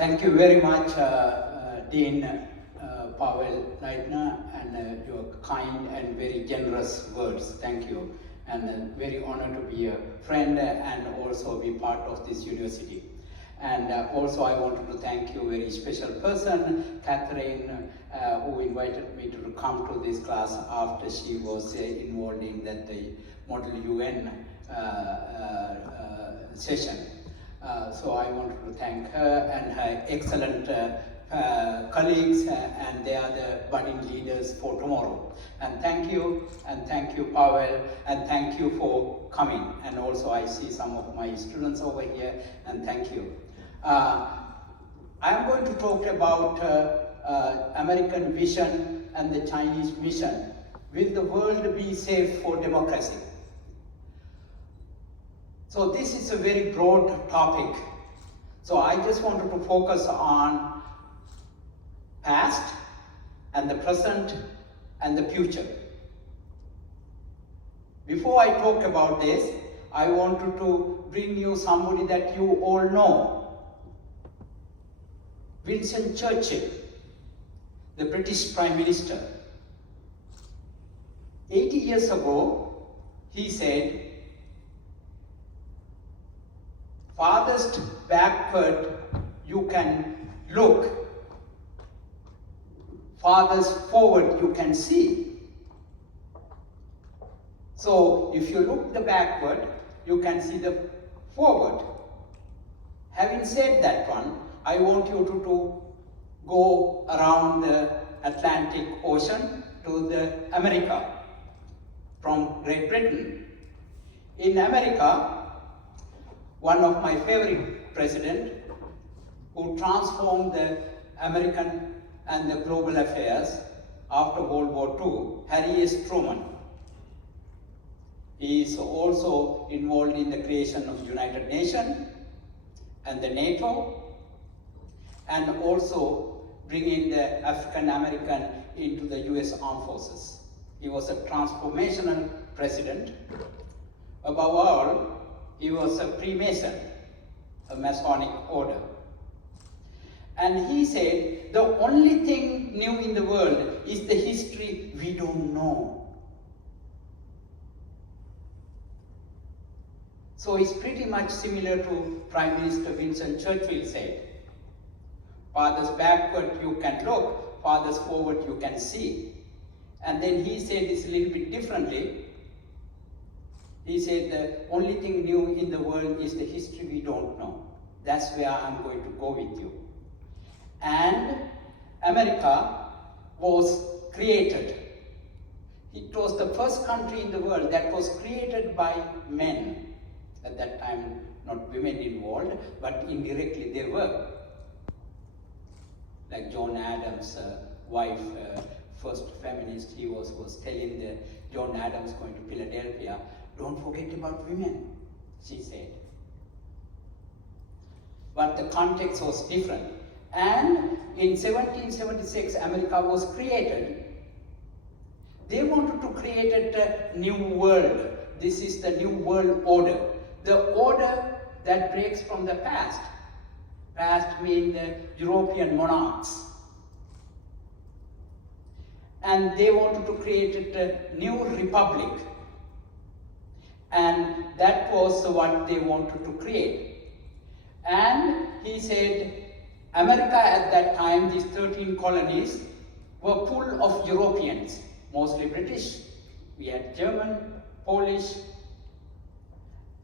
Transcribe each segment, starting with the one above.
Thank you very much, Dean Pavel Leitner, and your kind and very generous words. Thank you. And very honored to be a friend and also be part of this university. And also I wanted to thank you, very special person, Kateryna, who invited me to come to this class after she was involved in that Model UN session. So I wanted to thank her and her excellent colleagues, and they are the budding leaders for tomorrow. And thank you, Pavel, and thank you for coming. And also I see some of my students over here, and thank you. I'm going to talk about American vision and the Chinese mission. Will the world be safe for democracy? So this is a very broad topic. So I just wanted to focus on past and the present and the future. Before I talk about this, I wanted to bring you somebody that you all know. Winston Churchill, the British Prime Minister. 80 years ago, he said, farthest backward you can look, farthest forward you can see. So if you look the backward, you can see the forward. Having said that one, I want you to go around the Atlantic Ocean to the America, from Great Britain. In America, one of my favorite presidents who transformed the American and the global affairs after World War II, Harry S. Truman. He is also involved in the creation of United Nations and the NATO, and also bringing the African American into the US Armed Forces. He was a transformational president. Above all, he was a Freemason, a Masonic order. And he said, the only thing new in the world is the history we don't know. So it's pretty much similar to Prime Minister Winston Churchill said. Farthest backward you can look, farthest forward you can see. And then he said this a little bit differently. He said the only thing new in the world is the history we don't know. That's where I'm going to go with you. And America was created. It was the first country in the world that was created by men. At that time, not women involved, but indirectly they were. Like John Adams' wife, first feminist, he was telling John Adams going to Philadelphia, don't forget about women, she said. But the context was different. And in 1776, America was created. They wanted to create a new world. This is the new world order. The order that breaks from the past. Past means the European monarchs. And they wanted to create a new republic. And that was what they wanted to create. And he said, America at that time, these 13 colonies, were full of Europeans, mostly British. We had German, Polish,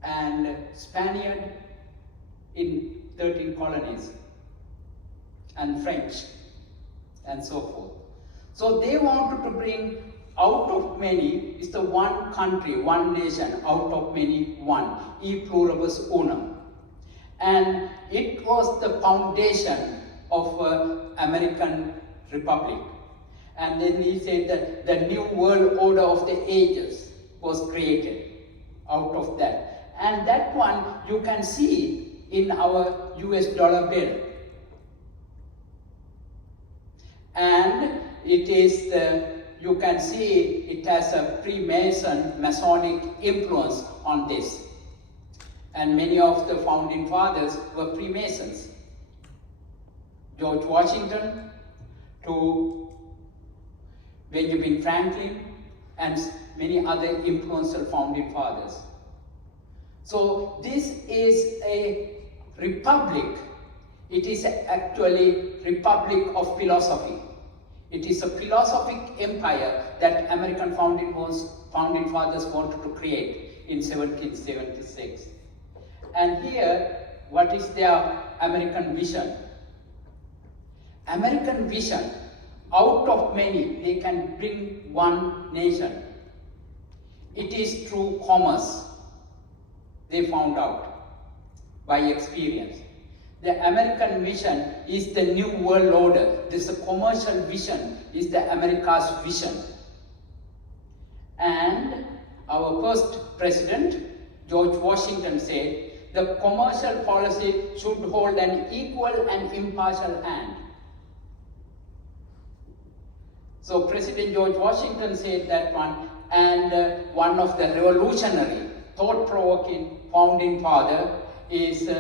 and Spaniard in 13 colonies, and French, and so forth. So they wanted to bring out of many is the one country, one nation, out of many, one, e pluribus unum. And it was the foundation of American Republic. And then he said that the new world order of the ages was created out of that. And that one you can see in our US dollar bill. And it is you can see it has a Freemason, Masonic influence on this. And many of the founding fathers were Freemasons. George Washington to Benjamin Franklin and many other influential founding fathers. So this is a republic. It is actually republic of philosophy. It is a philosophic empire that American founding fathers wanted to create in 1776. And here, what is their American vision? American vision, out of many, they can bring one nation. It is through commerce, they found out by experience. The American vision is the new world order. This commercial vision is the America's vision. And our first president, George Washington, said, the commercial policy should hold an equal and impartial hand. So President George Washington said that one, and one of the revolutionary, thought-provoking founding father is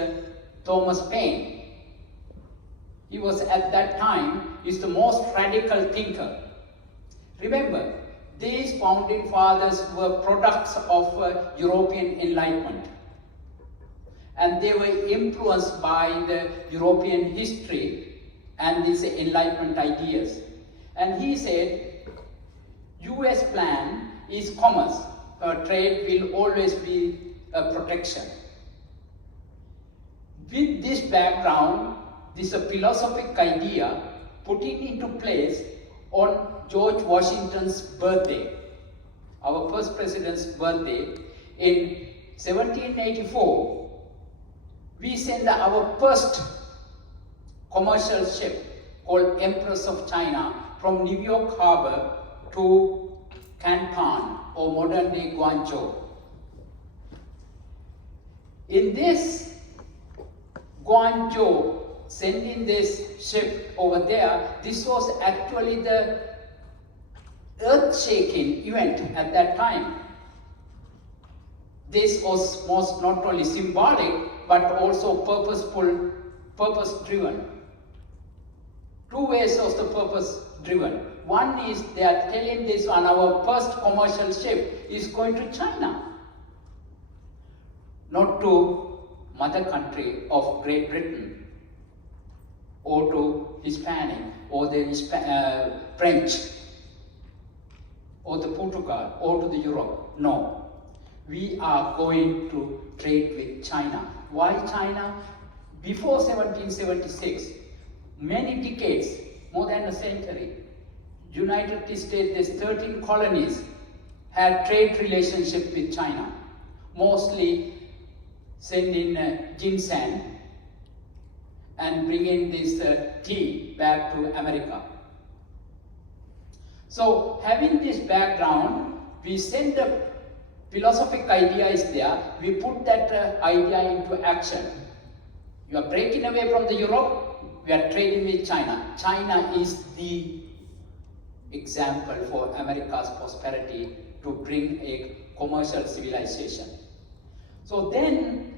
Thomas Paine. He was at that time is the most radical thinker. Remember, these founding fathers were products of European Enlightenment. And they were influenced by the European history and these Enlightenment ideas. And he said, US plan is commerce. Trade will always be a protection. With this background, this philosophic idea put it into place on George Washington's birthday, our first president's birthday. In 1784, we sent our first commercial ship called Empress of China from New York Harbor to Canton, or modern-day Guangzhou. In this Guangzhou, sending this ship over there, this was actually the earth-shaking event at that time. This was not only symbolic, but also purposeful, purpose-driven. Two ways of the purpose-driven. One is they are telling this on our first commercial ship is going to China, not to mother country of Great Britain, or to Hispanic, or the French, or the Portugal, or to the Europe. No, we are going to trade with China. Why China? Before 1776, many decades, more than a century, United States, these 13 colonies had trade relationship with China, mostly sending ginseng and bringing this tea back to America. So having this background, we send the philosophic idea is there, we put that idea into action. You are breaking away from the Europe, we are trading with China. China is the example for America's prosperity to bring a commercial civilization. So then,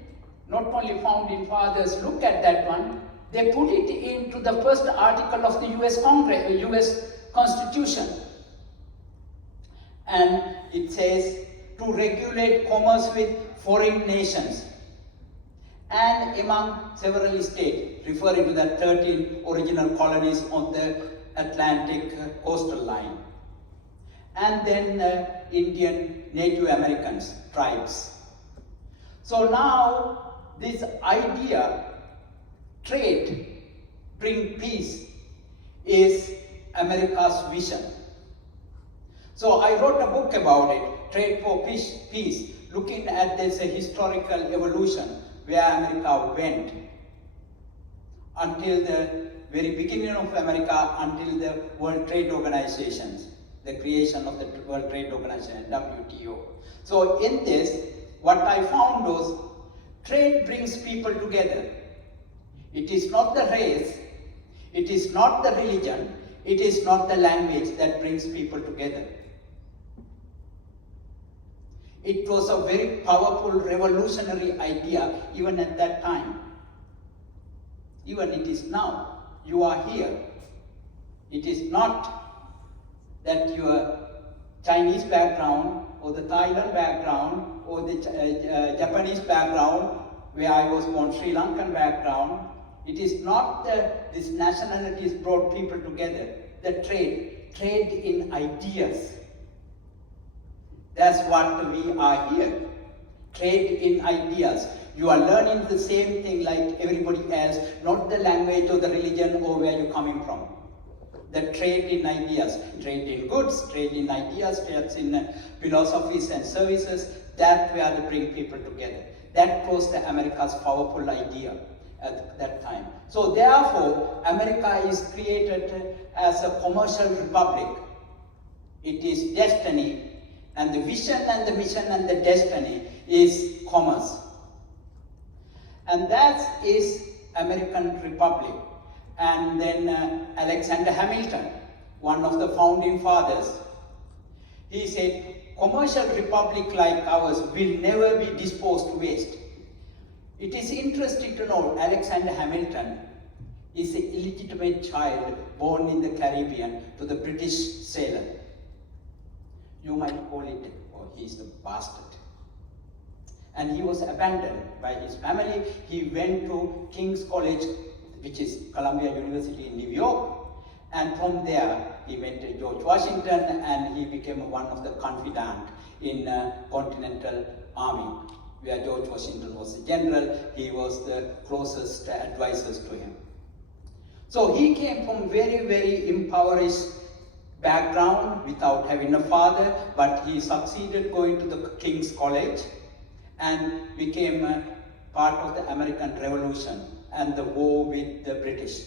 not only founding fathers look at that one, they put it into the first article of the US Congress, US Constitution. And it says to regulate commerce with foreign nations and among several states, referring to the 13 original colonies on the Atlantic coastal line. And then Indian Native Americans, tribes. So now this idea, trade, bring peace, is America's vision. So I wrote a book about it, Trade for Peace, looking at this historical evolution where America went until the very beginning of America, until the World Trade Organization, the creation of the World Trade Organization, WTO. So in this, what I found was, trade brings people together. It is not the race, it is not the religion, it is not the language that brings people together. It was a very powerful, revolutionary idea even at that time. Even it is now. you are here. It is not that your Chinese background or the Thailand background or the Japanese background, where I was born, Sri Lankan background. It is not that these nationalities brought people together. The trade in ideas. That's what we are here. Trade in ideas. You are learning the same thing like everybody else, not the language or the religion or where you're coming from. The trade in ideas, trade in goods, trade in ideas, trade in philosophies and services, that's where they bring people together. That was the America's powerful idea at that time. So therefore, America is created as a commercial republic. It is destiny, and the vision and the mission and the destiny is commerce. And that is American Republic. And then Alexander Hamilton, one of the founding fathers, he said, commercial republic like ours will never be disposed to waste. It is interesting to know Alexander Hamilton is an illegitimate child born in the Caribbean to the British sailor. You might call it, oh, he's the bastard. And he was abandoned by his family. He went to King's College, which is Columbia University in New York. And from there, he went to George Washington, and he became one of the confidants in Continental Army, where George Washington was the general. He was the closest advisors to him. So he came from very, very impoverished background without having a father, but he succeeded going to the King's College and became part of the American Revolution and the war with the British.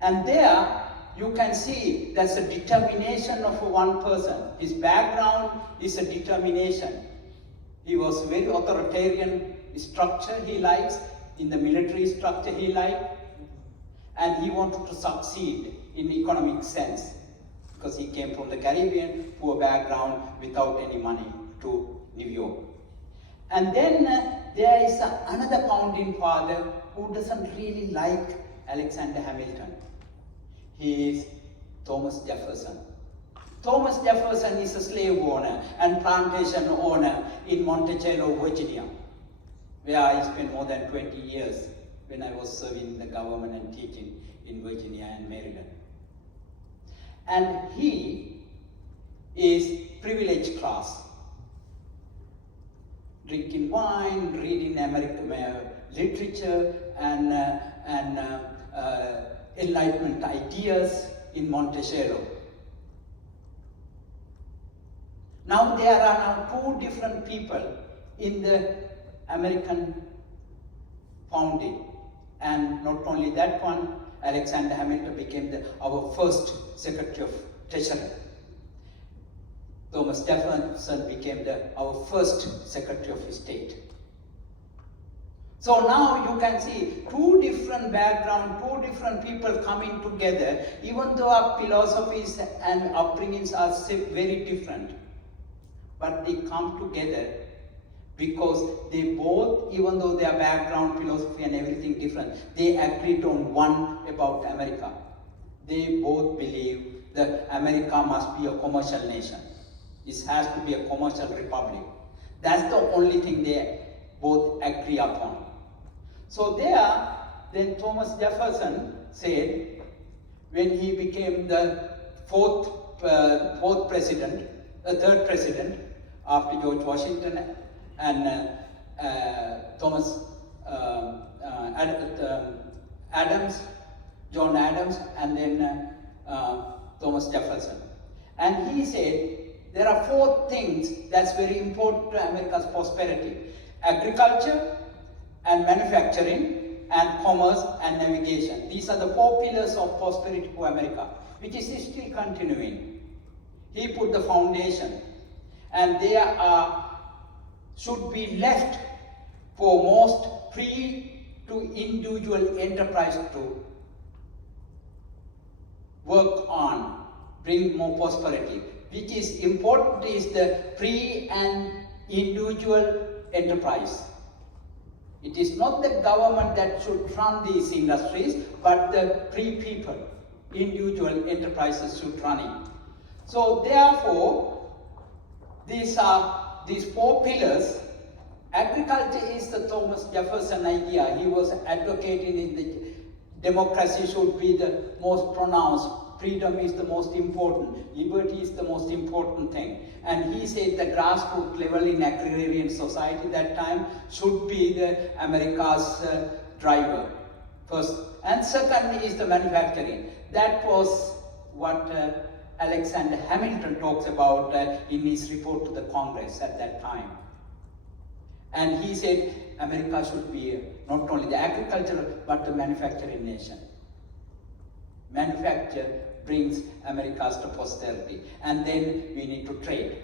And there you can see that's a determination of one person. His background is a determination. He was very authoritarian structure he likes, in the military structure he liked, and he wanted to succeed in economic sense because he came from the Caribbean, poor background, without any money to New York. And then there is another founding father who doesn't really like Alexander Hamilton. He is Thomas Jefferson. Thomas Jefferson is a slave owner and plantation owner in Monticello, Virginia, where I spent more than 20 years when I was serving the government and teaching in Virginia and Maryland. And he is privileged class, drinking wine, reading American literature and Enlightenment ideas in Monticello. Now there are two different people in the American founding, and not only that one, Alexander Hamilton became our first Secretary of Treasury. Thomas Jefferson became our first Secretary of State. So now you can see two different backgrounds, two different people coming together, even though our philosophies and upbringings are very different. But they come together because they both, even though their background, philosophy and everything different, they agreed on one about America. They both believe that America must be a commercial nation. This has to be a commercial republic. That's the only thing they both agree upon. So there, then Thomas Jefferson said, when he became the third president after George Washington and John Adams, and then Thomas Jefferson. And he said, there are four things that's very important to America's prosperity: agriculture and manufacturing and commerce and navigation. These are the four pillars of prosperity for America, which is still continuing. He put the foundation, and they should be left for most free to individual enterprise to work on, bring more prosperity. Which is important is the free and individual enterprise. It is not the government that should run these industries, but the free people, individual enterprises should run it. So therefore, these are these four pillars. Agriculture is the Thomas Jefferson idea. He was advocating in the democracy should be the most pronounced, freedom is the most important, liberty is the most important thing. And he said the grassroots level in agrarian society that time should be the America's driver, first. And second is the manufacturing. That was what Alexander Hamilton talks about in his report to the Congress at that time. And he said America should be not only the agricultural but the manufacturing nation. Manufacture brings Americas to posterity, and then we need to trade.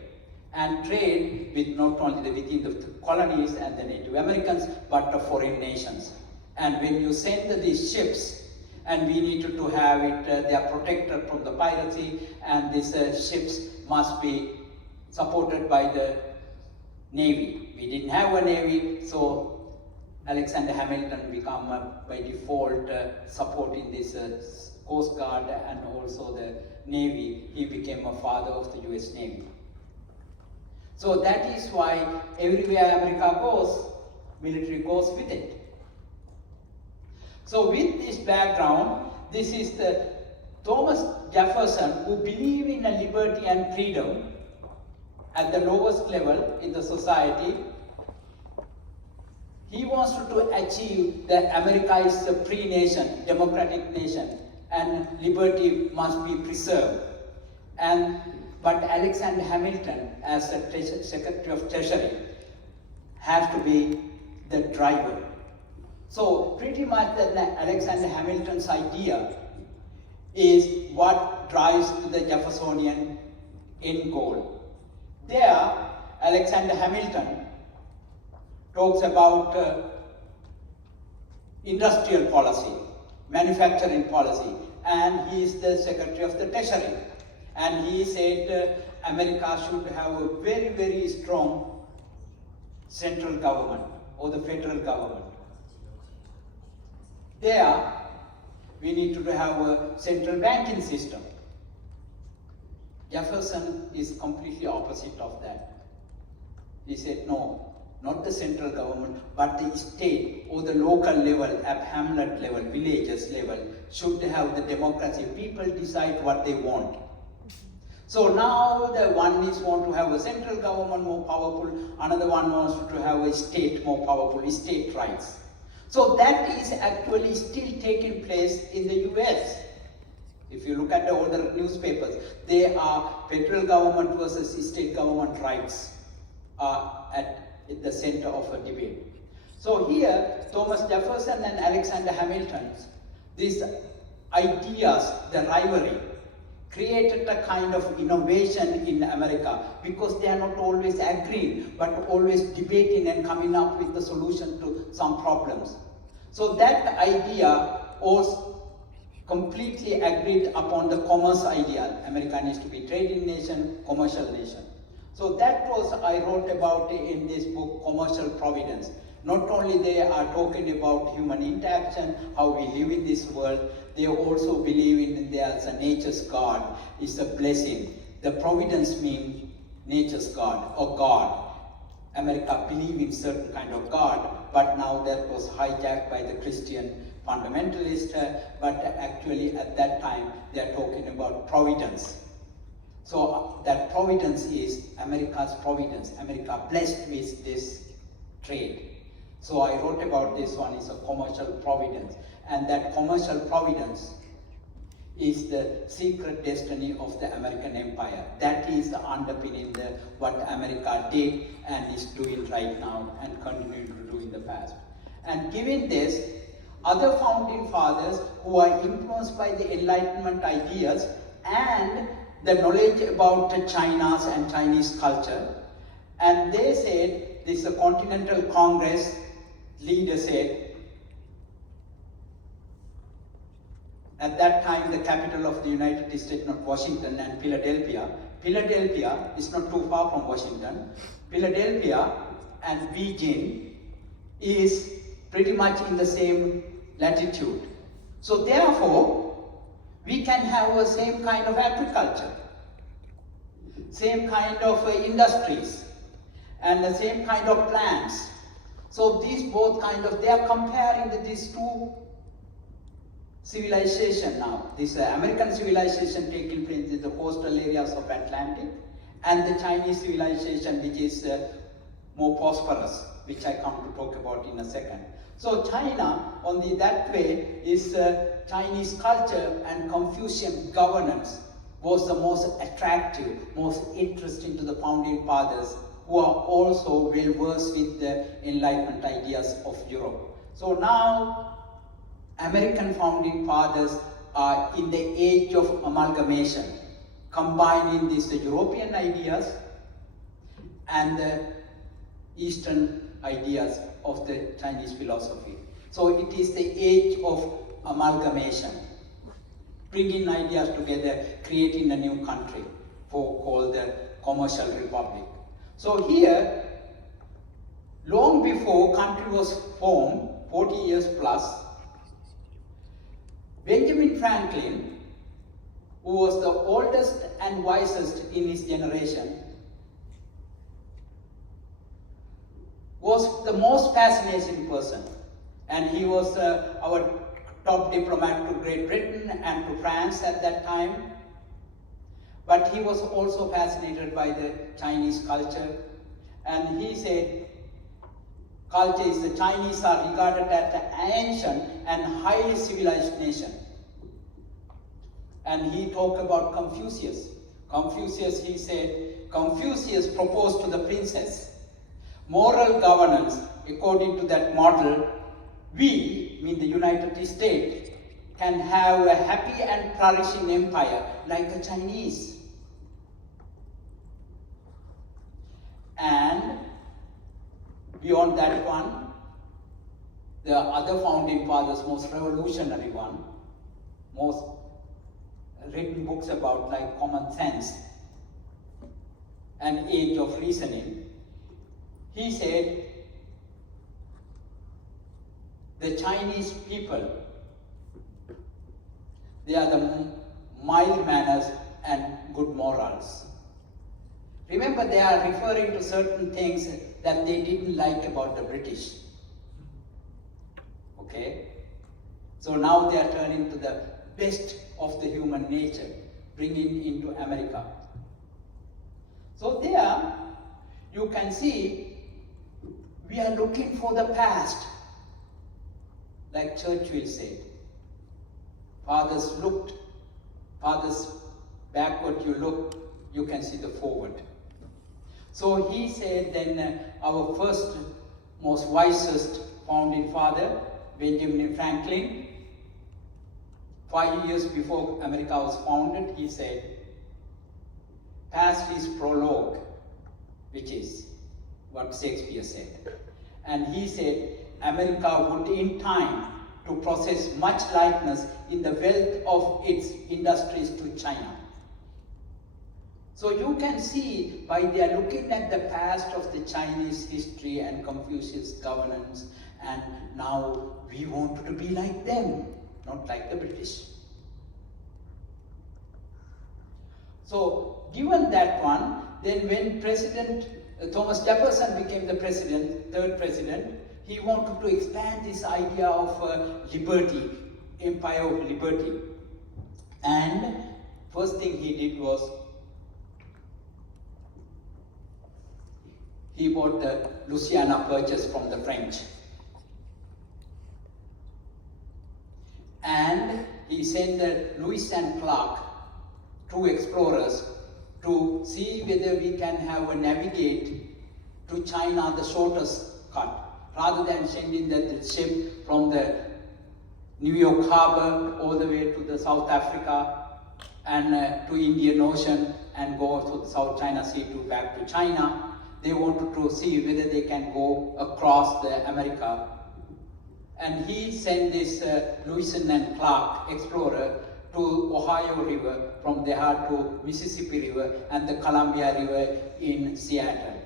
And trade with not only within the colonies and the Native Americans, but the foreign nations. And when you send these ships, and we need to have it, they are protected from the piracy, and these ships must be supported by the Navy. We didn't have a Navy, so Alexander Hamilton became by default supporting this Coast Guard and also the Navy. He became a father of the US Navy. So that is why everywhere America goes, military goes with it. So with this background, this is the Thomas Jefferson who believed in a liberty and freedom at the lowest level in the society. He wants to achieve that America is a free nation, democratic nation, and liberty must be preserved. But Alexander Hamilton, as the Secretary of Treasury, has to be the driver. So pretty much that Alexander Hamilton's idea is what drives the Jeffersonian end goal. There, Alexander Hamilton talks about industrial policy, manufacturing policy, and he is the Secretary of the Treasury. And he said America should have a very, very strong central government or the federal government. There, we need to have a central banking system. Jefferson is completely opposite of that. He said, no, not the central government, but the state or the local level, at hamlet level, villages level, should have the democracy. People decide what they want. So now the one is want to have a central government more powerful, another one wants to have a state more powerful, state rights. So that is actually still taking place in the US. If you look at all the newspapers, they are federal government versus state government rights at the center of a debate. So here, Thomas Jefferson and Alexander Hamilton, these ideas, the rivalry, created a kind of innovation in America because they are not always agreeing, but always debating and coming up with the solution to some problems. So that idea was completely agreed upon the commerce idea. America needs to be trading nation, commercial nation. So that was, I wrote about in this book, Commercial Providence. Not only they are talking about human interaction, how we live in this world, they also believe in there's a nature's God, it's a blessing. The providence means nature's God or God. America believed in certain kind of God, but now that was hijacked by the Christian fundamentalist, but actually at that time they are talking about providence. So that providence is America's providence. America blessed with this trade. So I wrote about this one is a commercial providence, and that commercial providence is the secret destiny of the American empire. That is the underpinning what America did and is doing right now and continue to do in the past. And given this, other founding fathers who are influenced by the Enlightenment ideas and the knowledge about China's and Chinese culture, and they said, this is a Continental Congress leader said, at that time the capital of the United States, not Washington, and Philadelphia. Philadelphia is not too far from Washington. Philadelphia and Beijing is pretty much in the same latitude. So therefore, we can have the same kind of agriculture, same kind of industries, and the same kind of plants. So these both kind of, they are comparing these two civilization now. This American civilization taking place in the coastal areas of Atlantic, and the Chinese civilization which is more prosperous, which I come to talk about in a second. So China, on that way, is Chinese culture and Confucian governance was the most attractive, most interesting to the founding fathers, who are also well versed with the Enlightenment ideas of Europe. So now, American founding fathers are in the age of amalgamation, combining these European ideas and the Eastern ideas of the Chinese philosophy. So it is the age of amalgamation, bringing ideas together, creating a new country called the Commercial Republic. So here, long before country was formed, 40 years plus, Benjamin Franklin, who was the oldest and wisest in his generation, was the most fascinating person. And he was our top diplomat to Great Britain and to France at that time. But he was also fascinated by the Chinese culture. And he said, culture is the Chinese are regarded as an ancient and highly civilized nation. And he talked about Confucius. Confucius, he said, Confucius proposed to the princess moral governance. According to that model, we, I mean the United States, can have a happy and flourishing empire like the Chinese. And beyond that one, the other founding fathers, most revolutionary one, most written books about like common sense and age of reasoning, he said, the Chinese people, they are the mild manners and good morals. Remember, they are referring to certain things that they didn't like about the British. Okay? So now they are turning to the best of the human nature, bringing into America. So there, you can see, we are looking for the past. Like Churchill said, fathers backward you look, you can see the forward. So he said then our first, most wisest founding father, Benjamin Franklin, 5 years before America was founded, he said, past is prologue, which is what Shakespeare said. And he said, America would in time to possess much likeness in the wealth of its industries to China. So you can see by they are looking at the past of the Chinese history and Confucius governance, and now we want to be like them, not like the British. So given that one, then when President Thomas Jefferson became the president, third president, he wanted to expand this idea of liberty, empire of liberty. And first thing he did was, he bought the Louisiana Purchase from the French. And he sent Lewis and Clark, two explorers, to see whether we can have a navigate to China the shortest cut, rather than sending the ship from the New York harbor all the way to the South Africa and to Indian Ocean and go to the South China Sea to back to China. They wanted to see whether they can go across the America. And he sent this Lewis and Clark explorer to Ohio River, from there to Mississippi River and the Columbia River in Seattle.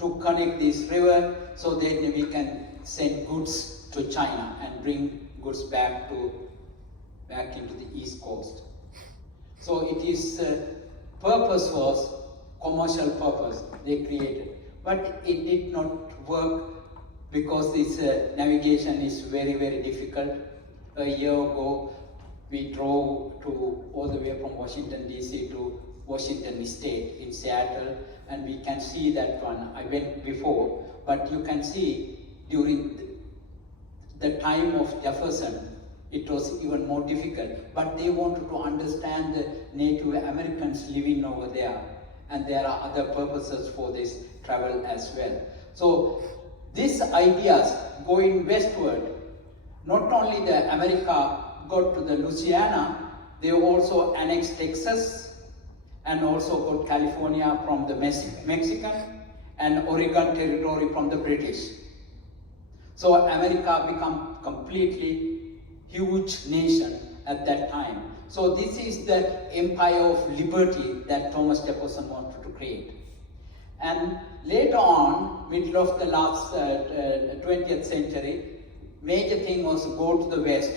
to connect this river so that we can send goods to China and bring goods back into the East Coast. So it is purpose was commercial purpose they created, but it did not work because this navigation is very, very difficult. A year ago, we drove all the way from Washington DC to Washington State in Seattle, and we can see that one. I went before, but you can see during the time of Jefferson, it was even more difficult. But they wanted to understand the Native Americans living over there, and there are other purposes for this travel as well. So these ideas going westward, not only the America got to the Louisiana, they also annexed Texas and also got California from the Mexican and Oregon territory from the British. So America became completely huge nation at that time. So this is the empire of liberty that Thomas Jefferson wanted to create. And later on, middle of the last 20th century, major thing was to go to the west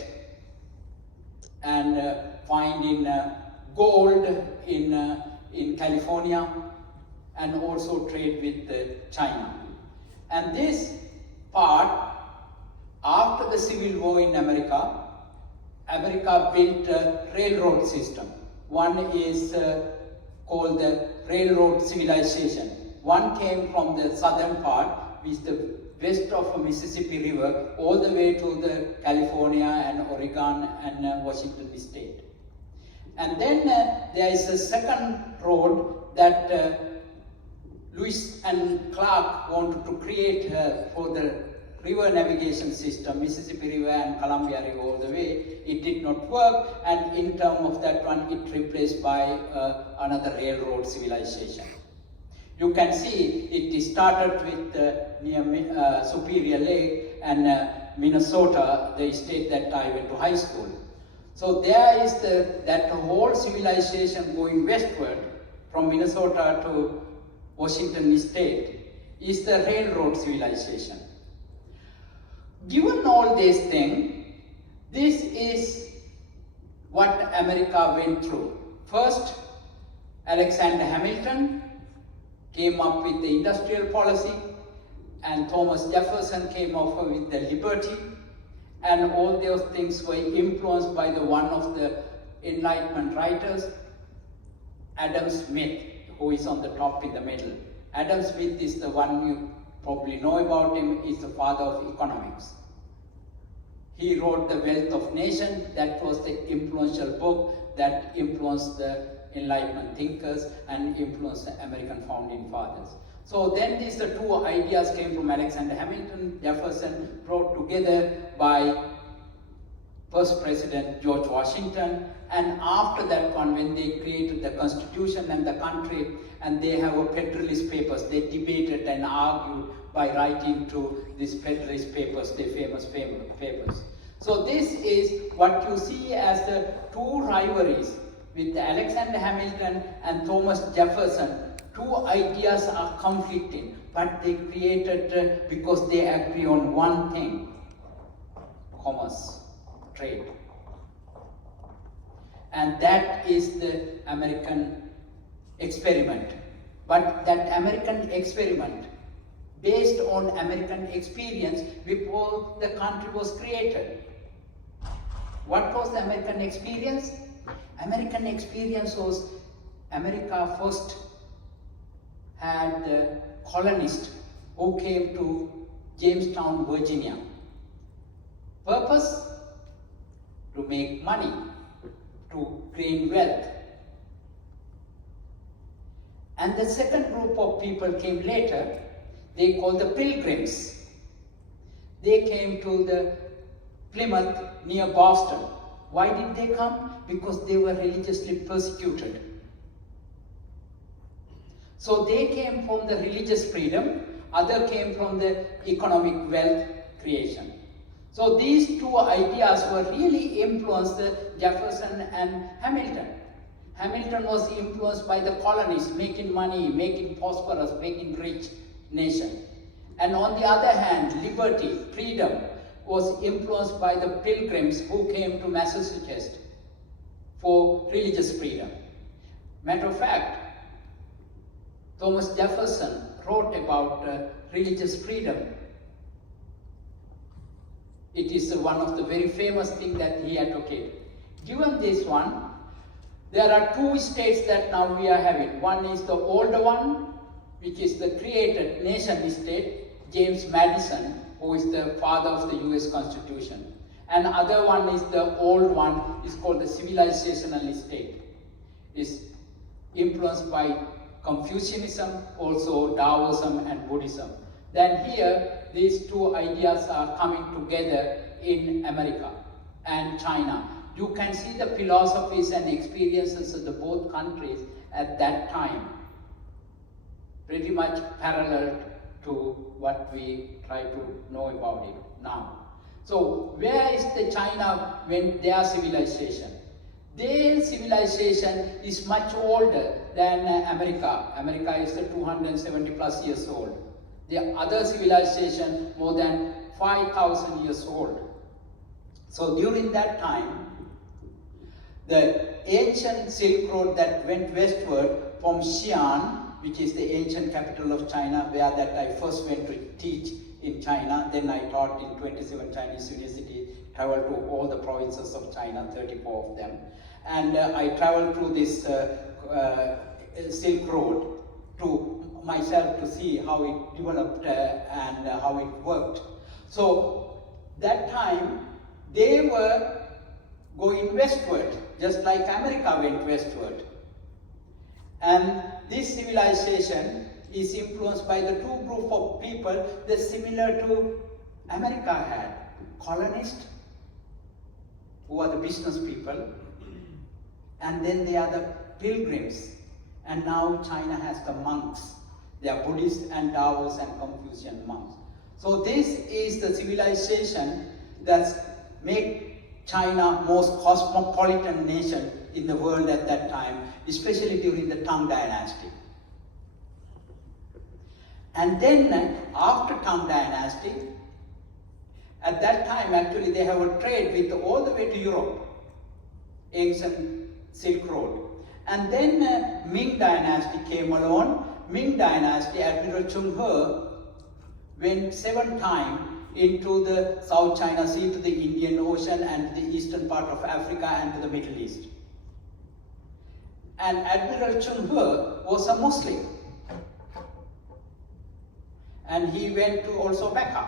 and find in gold in California and also trade with China. And this part, after the Civil War in America, America built a railroad system. One is called the railroad civilization. One came from the southern part, which is the west of the Mississippi River, all the way to the California and Oregon and Washington State. And then there is a second road that Lewis and Clark wanted to create for the river navigation system, Mississippi River and Columbia River all the way. It did not work, and in terms of that one, it replaced by another railroad civilization. You can see it started with near Superior Lake and Minnesota, the state that I went to high school. So there is that whole civilization going westward from Minnesota to Washington State is the railroad civilization. Given all these things, this is what America went through. First, Alexander Hamilton came up with the industrial policy, and Thomas Jefferson came up with the liberty, and all those things were influenced by one of the Enlightenment writers, Adam Smith, who is on the top in the middle. Adam Smith is the one you probably know about him, is the father of economics. He wrote The Wealth of Nations. That was the influential book that influenced the Enlightenment thinkers and influenced the American founding fathers. So then these two ideas came from Alexander Hamilton. Jefferson brought together by first President George Washington, and after that one, when they created the Constitution and the country, and they have a Federalist papers, they debated and argued by writing to these Federalist papers, the famous papers. So this is what you see as the two rivalries with Alexander Hamilton and Thomas Jefferson. Two ideas are conflicting, but they created because they agree on one thing: commerce, trade. And that is the American experiment. But that American experiment, based on American experience before the country was created. What was the American experience? American experience was America first had the colonists who came to Jamestown, Virginia. Purpose? To make money, to gain wealth. And the second group of people came later, they called the Pilgrims. They came to the Plymouth near Boston. Why did they come? Because they were religiously persecuted. So they came from the religious freedom, other came from the economic wealth creation. So these two ideas were really influenced Jefferson and Hamilton. Hamilton was influenced by the colonists, making money, making prosperous, making rich nation. And on the other hand, liberty, freedom, was influenced by the pilgrims who came to Massachusetts for religious freedom. Matter of fact, Thomas Jefferson wrote about religious freedom. It is one of the very famous things that he advocated. Given this one, there are two states that now we are having. One is the older one, which is the created nation state, James Madison, who is the father of the US Constitution. And other one is the old one, is called the civilizational state. It's influenced by Confucianism, also Taoism and Buddhism. Then here, these two ideas are coming together in America and China. You can see the philosophies and experiences of the both countries at that time, pretty much parallel to what we try to know about it now. So where is the China when their civilization? Their civilization is much older than America. America is 270 plus years old. The other civilization more than 5,000 years old. So during that time, the ancient Silk Road that went westward from Xi'an, which is the ancient capital of China, where that I first went to teach in China. Then I taught in 27 Chinese universities, traveled to all the provinces of China, 34 of them. And I traveled through this Silk Road to myself to see how it developed and how it worked. So that time they were going westward, just like America went westward. And this civilization is influenced by the two groups of people that similar to America had. Colonists, who are the business people, and then they are the pilgrims. And now China has the monks. They are Buddhist and Taoist and Confucian monks. So this is the civilization that's made China most cosmopolitan nation in the world at that time, especially during the Tang Dynasty. And then after Tang Dynasty, at that time actually they have a trade with all the way to Europe, ancient Silk Road. And then Ming Dynasty came along. Ming Dynasty, Admiral Chung He went 7 times into the South China Sea, to the Indian Ocean and the eastern part of Africa and to the Middle East. And Admiral Chung He was a Muslim. And he went to also Mecca.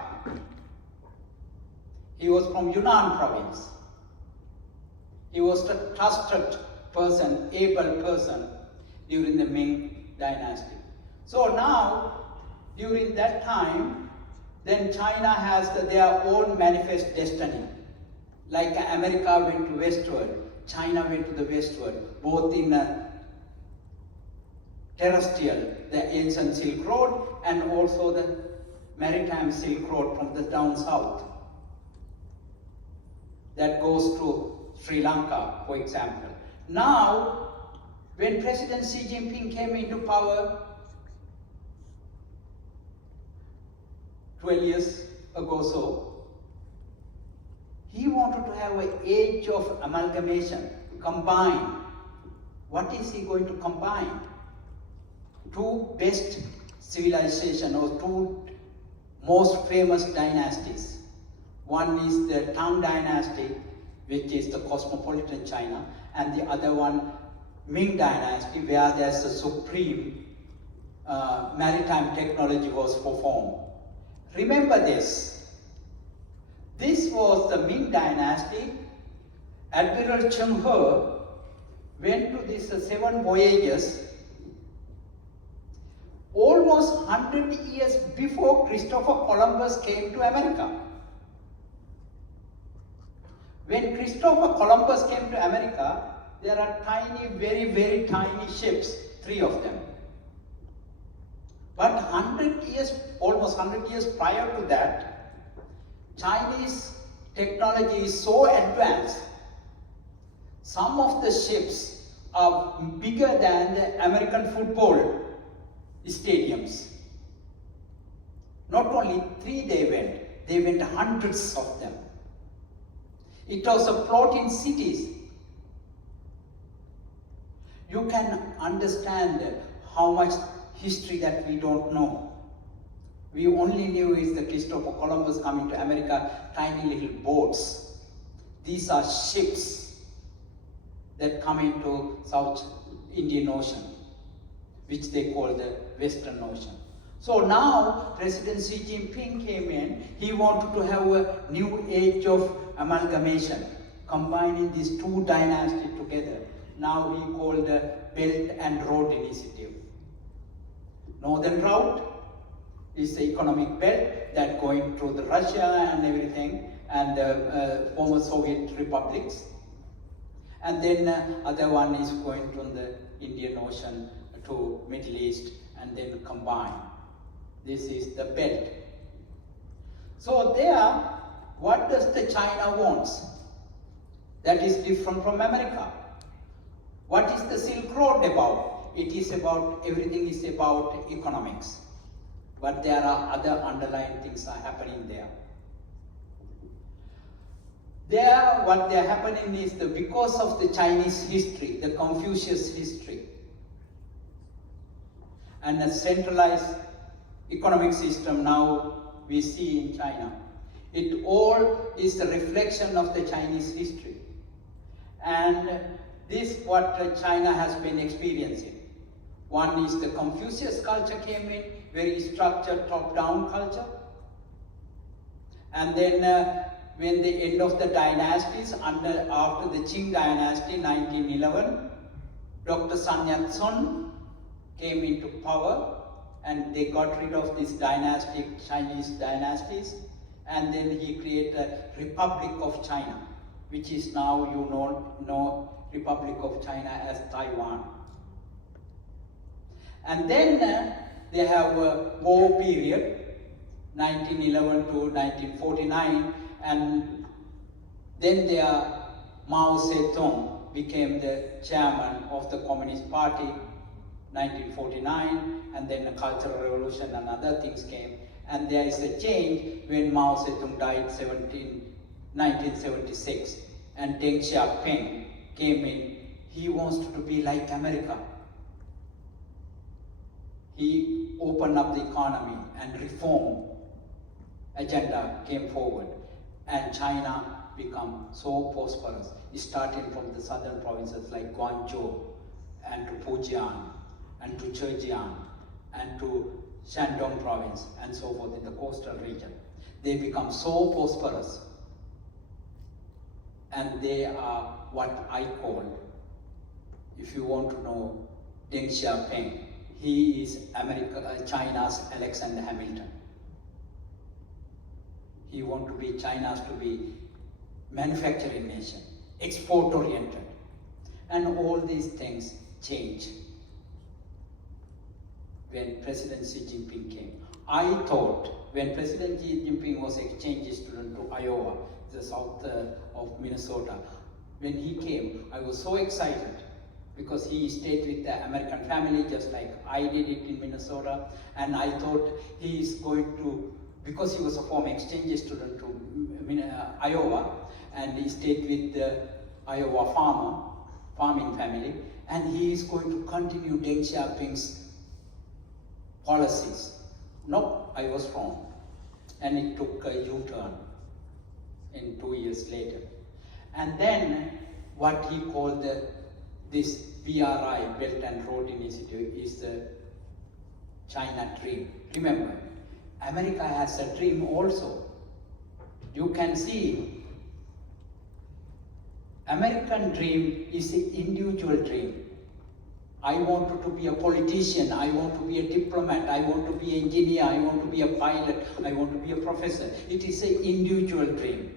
He was from Yunnan province. He was a trusted person, able person during the Ming Dynasty. So now, during that time, then China has their own manifest destiny. Like America went to westward, China went to the westward, both in terrestrial, the ancient Silk Road, and also the maritime Silk Road from the down south. That goes to Sri Lanka, for example. Now, when President Xi Jinping came into power 12 years ago so, he wanted to have an age of amalgamation, combine. What is he going to combine? Two best civilizations or two most famous dynasties. One is the Tang Dynasty, which is the cosmopolitan China, and the other one, Ming Dynasty, where there's a supreme maritime technology was performed. Remember this. This was the Ming Dynasty. Admiral Chung He went to these 7 voyages almost 100 years before Christopher Columbus came to America. When Christopher Columbus came to America, there are tiny, very, very tiny ships, 3 of them. But 100 years, almost 100 years prior to that, Chinese technology is so advanced. Some of the ships are bigger than the American football stadiums. Not only 3 they went hundreds of them. It was a plot in cities. You can understand how much history that we don't know. We only knew is the Christopher Columbus coming to America, tiny little boats. These are ships that come into South Indian Ocean, which they call the Western Ocean. So now President Xi Jinping came in, he wanted to have a new age of amalgamation, combining these 2 dynasties together. Now he called the Belt and Road Initiative. Northern route is the economic belt that going through the Russia and everything, and the former Soviet republics. And then other one is going from the Indian Ocean to Middle East and then combine. This is the belt. So there, what does the China wants? That is different from America. What is the Silk Road about? It is about, everything is about economics. But there are other underlying things are happening there. There, what they are happening is because of the Chinese history, the Confucius history, and a centralized economic system now we see in China. It all is the reflection of the Chinese history. And this what China has been experiencing. One is the Confucius culture came in, very structured top-down culture. And then when the end of the dynasties, after the Qing dynasty, 1911, Dr. Sun Yat-sen came into power and they got rid of these Chinese dynasties, and then he created a Republic of China, which is now, you know Republic of China as Taiwan. And then they have a war period, 1911 to 1949, and then Mao Zedong became the chairman of the Communist Party, 1949, and then the Cultural Revolution and other things came. And there is a change when Mao Zedong died 1976, and Deng Xiaoping came in. He wants to be like America. He opened up the economy and reform agenda came forward, and China became so prosperous, starting from the southern provinces like Guangzhou and to Fujian and to Zhejiang and to Shandong province and so forth in the coastal region. They become so prosperous, and they are what I call, if you want to know Deng Xiaoping, he is China's Alexander Hamilton. He wants to be China's to be manufacturing nation, export oriented, and all these things change when President Xi Jinping came. I thought when President Xi Jinping was exchange student to Iowa, the south of Minnesota, when he came, I was so excited because he stayed with the American family just like I did it in Minnesota, and I thought he is going to, because he was a former exchange student to Iowa, and he stayed with the Iowa farming family, and he is going to continue Deng Xiaoping's policies. No, I was wrong. And it took a U-turn in 2 years later. And then what he called this BRI, Belt and Road Initiative, is the China dream. Remember, America has a dream also. You can see, American dream is the individual dream. I wanted to be a politician, I want to be a diplomat, I want to be an engineer, I want to be a pilot, I want to be a professor. It is an individual dream.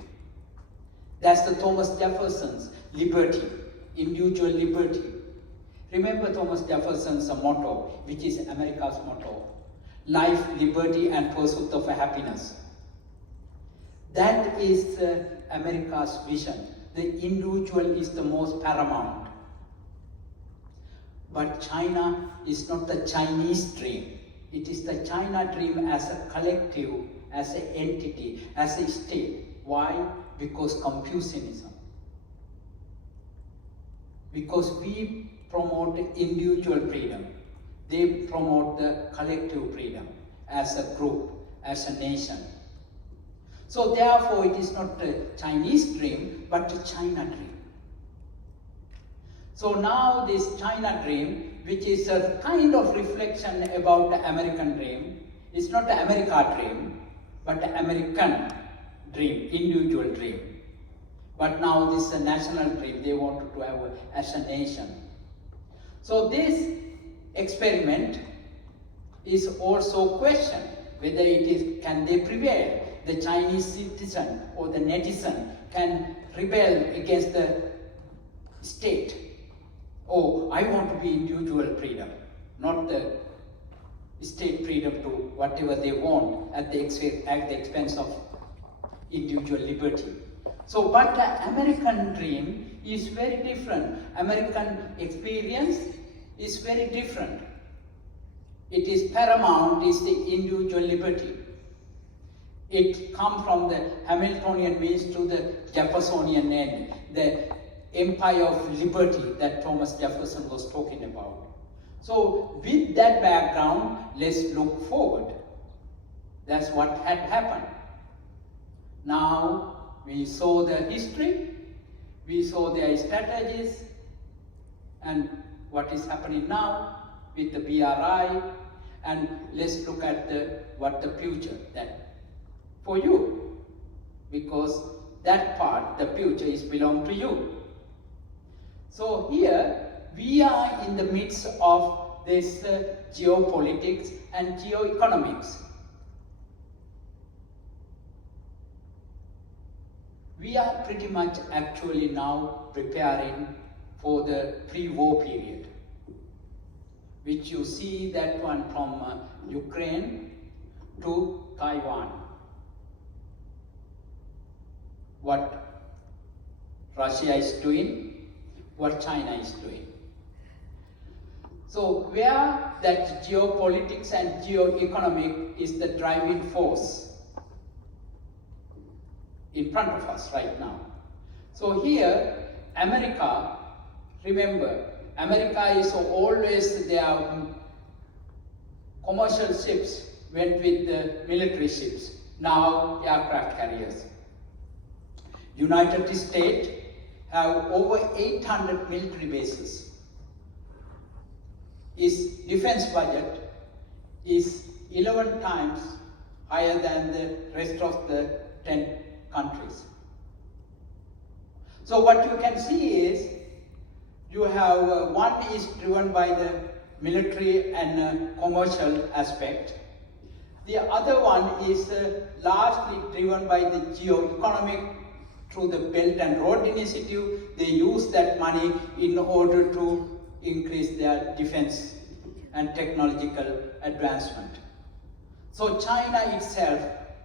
That's the Thomas Jefferson's liberty, individual liberty. Remember Thomas Jefferson's motto, which is America's motto: life, liberty, and pursuit of happiness. That is America's vision. The individual is the most paramount. But China is not the Chinese dream. It is the China dream as a collective, as an entity, as a state. Why? Because Confucianism. Because we promote individual freedom. They promote the collective freedom as a group, as a nation. So therefore it is not a Chinese dream, but a China dream. So now this China dream, which is a kind of reflection about the American dream, is not the America dream, but the American dream, individual dream. But now this is a national dream, they wanted to have as a nation. So this experiment is also questioned whether it is, can they prevail? The Chinese citizen or the netizen can rebel against the state. Oh, I want to be individual freedom, not the state freedom to whatever they want at the expense of individual liberty. So, but the American dream is very different. American experience is very different. It is paramount, is the individual liberty. It comes from the Hamiltonian means to the Jeffersonian end, the empire of liberty that Thomas Jefferson was talking about. So with that background, let's look forward. That's what had happened. Now we saw the history, we saw their strategies, and what is happening now with the BRI, and let's look at what the future that for you, because that part, the future, is belong to you. So here we are in the midst of this geopolitics and geoeconomics. We are pretty much actually now preparing for the pre-war period, which you see that one from Ukraine to Taiwan. What Russia is doing, what China is doing. So where that geopolitics and geoeconomic is the driving force in front of us right now. So here, America, remember, America is always their commercial ships went with the military ships, now aircraft carriers. United States have over 800 military bases. Its defense budget is 11 times higher than the rest of the 10 countries. So what you can see is, you have one is driven by the military and commercial aspect. The other one is largely driven by the geo-economic through the Belt and Road Initiative. They use that money in order to increase their defense and technological advancement. So China itself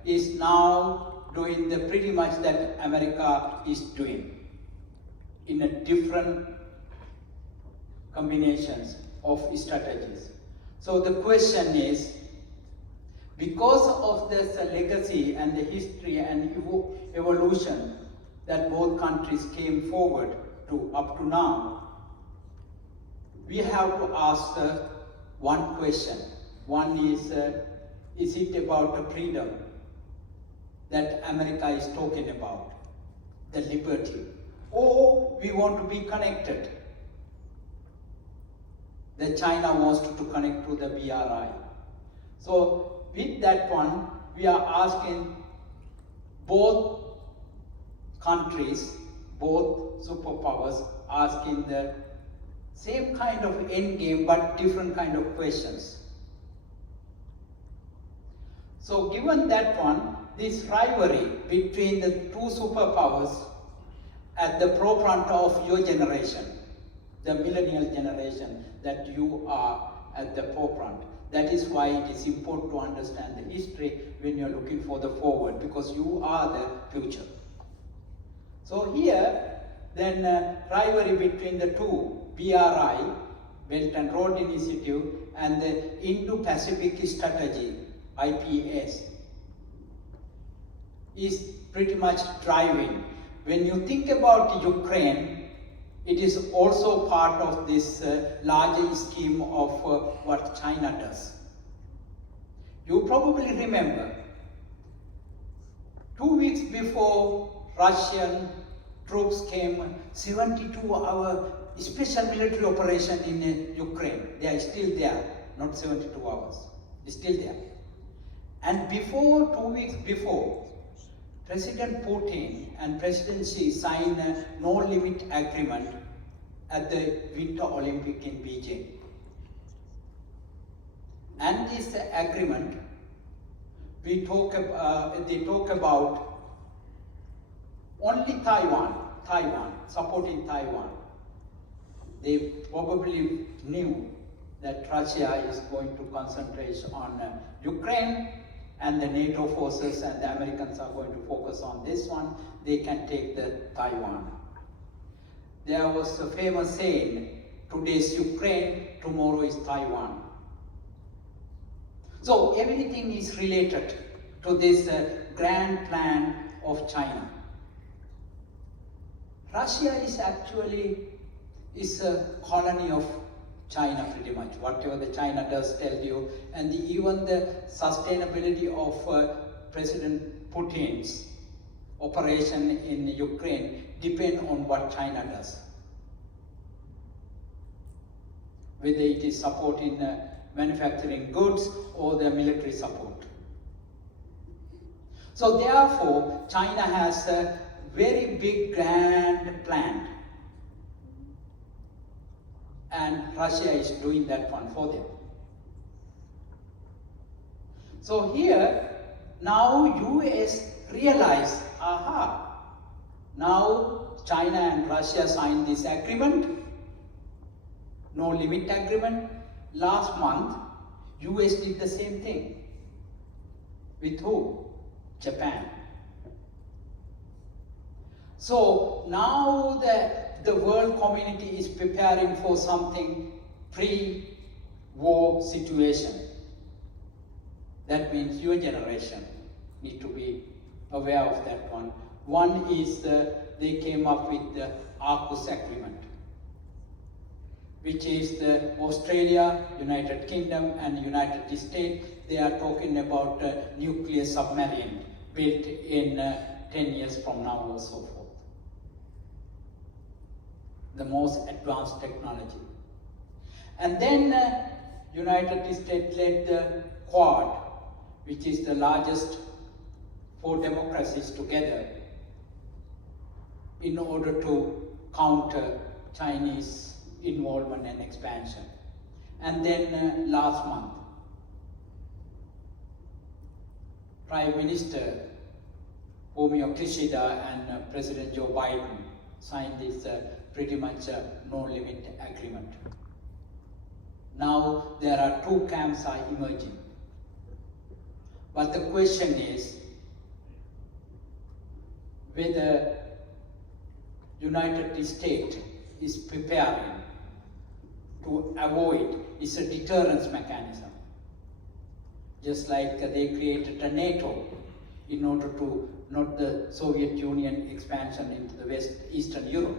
is now doing the pretty much that America is doing in a different combinations of strategies. So the question is, because of this legacy and the history and evolution that both countries came forward to up to now, we have to ask one question. One is it about the freedom that America is talking about, the liberty, or we want to be connected? That China wants to connect to the BRI. So with that one, we are asking both countries, both superpowers, asking the same kind of end game but different kind of questions. So given that one, this rivalry between the two superpowers at the forefront of your generation, the millennial generation, that you are at the forefront. That is why it is important to understand the history when you're looking for the forward, because you are the future. So here, then rivalry between the two, BRI, Belt and Road Initiative, and the Indo-Pacific Strategy, IPS, is pretty much driving. When you think about Ukraine, it is also part of this larger scheme of what China does. You probably remember, 2 weeks before Russian troops came, 72-hour special military operation in Ukraine. They are still there, not 72 hours, still there. And before, 2 weeks before, President Putin and President Xi signed a no-limit agreement at the Winter Olympic in Beijing. And this agreement, they talk about only Taiwan, supporting Taiwan. They probably knew that Russia is going to concentrate on Ukraine, and the NATO forces and the Americans are going to focus on this one. They can take the Taiwan. There was a famous saying, today is Ukraine, tomorrow is Taiwan. So everything is related to this grand plan of China. Russia is actually a colony of China pretty much. Whatever the China does tell you, and even the sustainability of President Putin's operation in Ukraine depend on what China does. Whether it is supporting manufacturing goods or the military support. So therefore, China has a very big grand plan. And Russia is doing that one for them. So here, now US realize, aha, now China and Russia signed this agreement, no limit agreement. Last month, US did the same thing. With who? Japan. So now the world community is preparing for something pre-war situation. That means your generation need to be aware of that one. One is they came up with the AUKUS agreement, which is the Australia, United Kingdom and United States. They are talking about a nuclear submarine built in 10 years from now or so forth. The most advanced technology. And then United States led the Quad, which is the largest 4 democracies together, in order to counter Chinese involvement and expansion. And then last month, Prime Minister Fumio Kishida and President Joe Biden signed this pretty much no-limit agreement. Now there are 2 camps are emerging. But the question is whether United States is preparing to avoid, it's a deterrence mechanism. Just like they created a NATO in order to not the Soviet Union expansion into the Eastern Europe.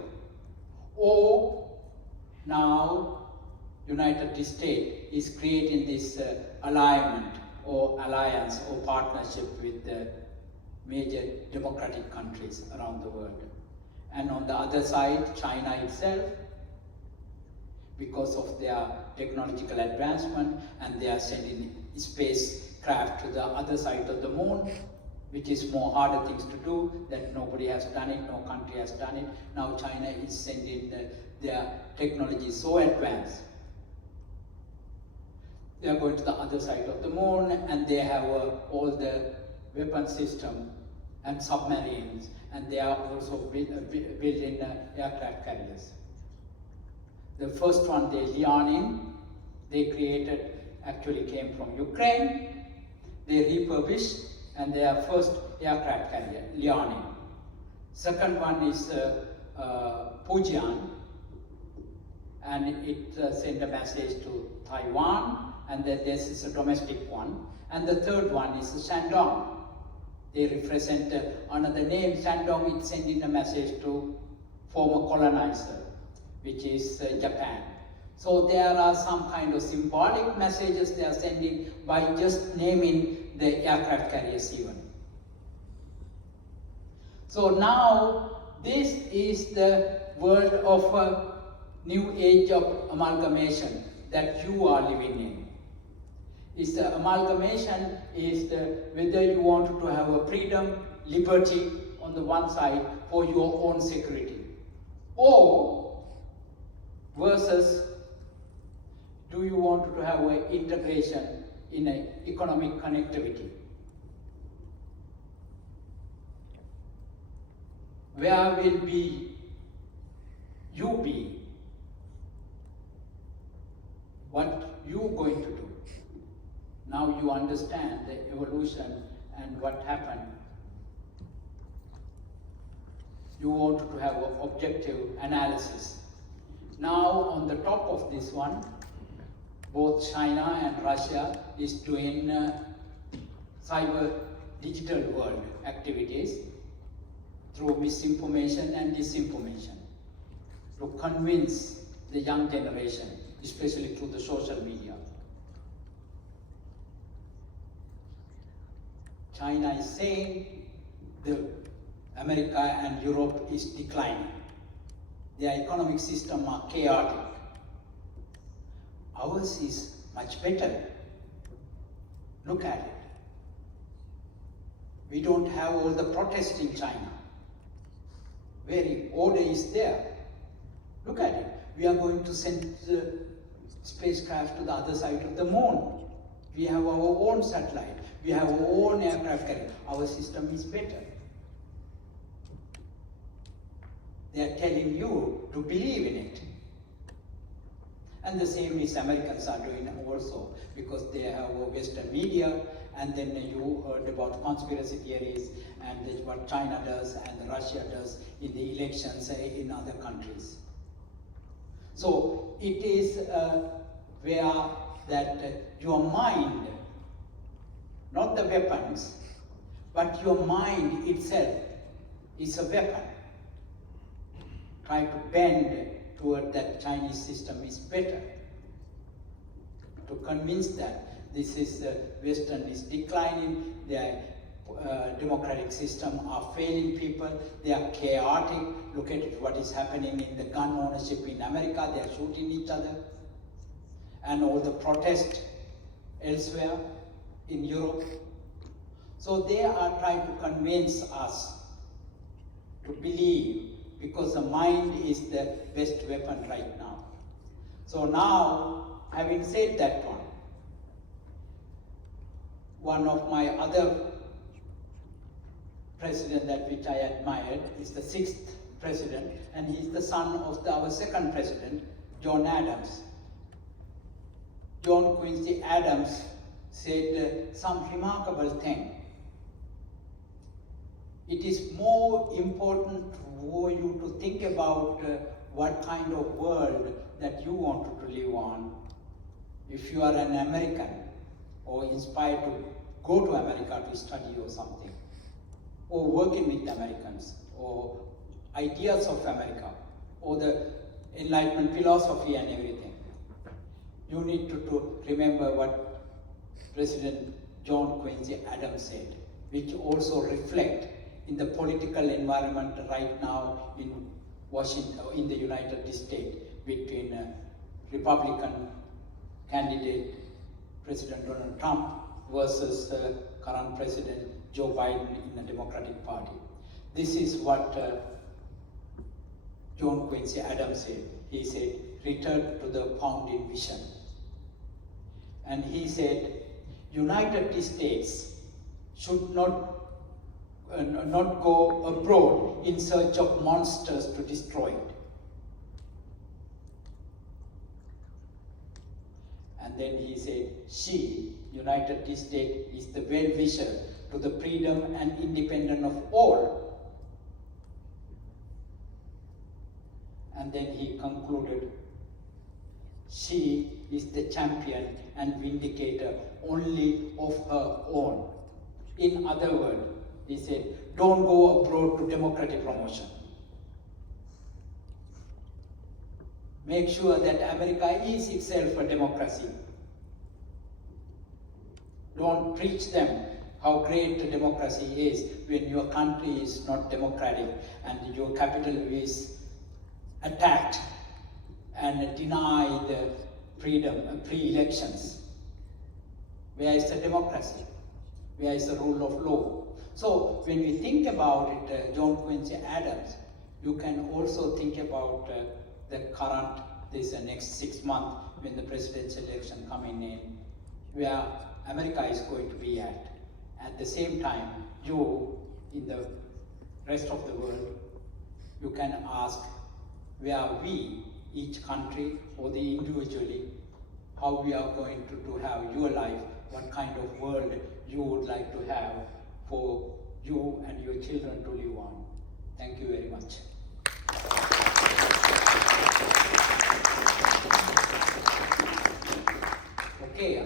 Or now United States is creating this alignment or alliance or partnership with the major democratic countries around the world. And on the other side, China itself, because of their technological advancement, and they are sending spacecraft to the other side of the moon, which is more harder things to do, that nobody has done it, no country has done it. Now China is sending their technology so advanced. They are going to the other side of the moon, and they have all the weapon system and submarines, and they are also building aircraft carriers. The first one, the Jagiellonian, they created, actually came from Ukraine. They refurbished, and their first aircraft carrier, Jagiellonian. Second one is Pujian, and it sent a message to Taiwan, and then this is a domestic one. And the third one is Shandong. They represent another name. Shandong is sending a message to former colonizer, which is Japan. So there are some kind of symbolic messages they are sending by just naming the aircraft carriers even. So now this is the world of a new age of amalgamation that you are living in. Is the amalgamation is whether you want to have a freedom, liberty on the one side for your own security, or versus do you want to have an integration in an economic connectivity? Where will you be? What you going to do? Now you understand the evolution and what happened. You want to have an objective analysis. Now on the top of this one, both China and Russia is doing cyber digital world activities through misinformation and disinformation to convince the young generation, especially through the social media. China is saying America and Europe is declining. Their economic system are chaotic. Ours is much better. Look at it. We don't have all the protests in China. Very order is there. Look at it. We are going to send the spacecraft to the other side of the moon. We have our own satellite. We have our own aircraft carrier. Our system is better. They are telling you to believe in it. And the same is Americans are doing also, because they have Western media, and then you heard about conspiracy theories and what China does and Russia does in the elections in other countries. So it is where that your mind, not the weapons, but your mind itself is a weapon. Try to bend toward that Chinese system is better. To convince that this is Western is declining, their democratic system are failing people, they are chaotic. Look at what is happening in the gun ownership in America, they are shooting each other. And all the protest elsewhere in Europe. So they are trying to convince us to believe, because the mind is the best weapon right now. So now, having said that one of my other president that which I admired is the 6th president, and he's the son of our 2nd president, John Adams. John Quincy Adams said some remarkable thing. It is more important for you to think about what kind of world that you want to live on. If you are an American or inspired to go to America to study or something, or working with Americans, or ideas of America, or the Enlightenment philosophy and everything, you need to remember what President John Quincy Adams said, which also reflect in the political environment right now in Washington, in the United States, between Republican candidate President Donald Trump versus current President Joe Biden in the Democratic Party. This is what John Quincy Adams said. He said, return to the founding vision. And he said, United States should not go abroad in search of monsters to destroy it. And then he said, United States, is the well-wisher to the freedom and independence of all. And then he concluded She is the champion and vindicator only of her own. In other words, he said, don't go abroad to democratic promotion. Make sure that America is itself a democracy. Don't preach them how great a democracy is when your country is not democratic and your capital is attacked and denied the freedom, pre-elections. Where is the democracy? Where is the rule of law? So when we think about it, John Quincy Adams, you can also think about the current, this next 6 months when the presidential election coming in, where America is going to be at. At the same time, you, in the rest of the world, you can ask where we, each country or the individually, how we are going to have your life, what kind of world you would like to have for you and your children to live on. Thank you very much. Okay.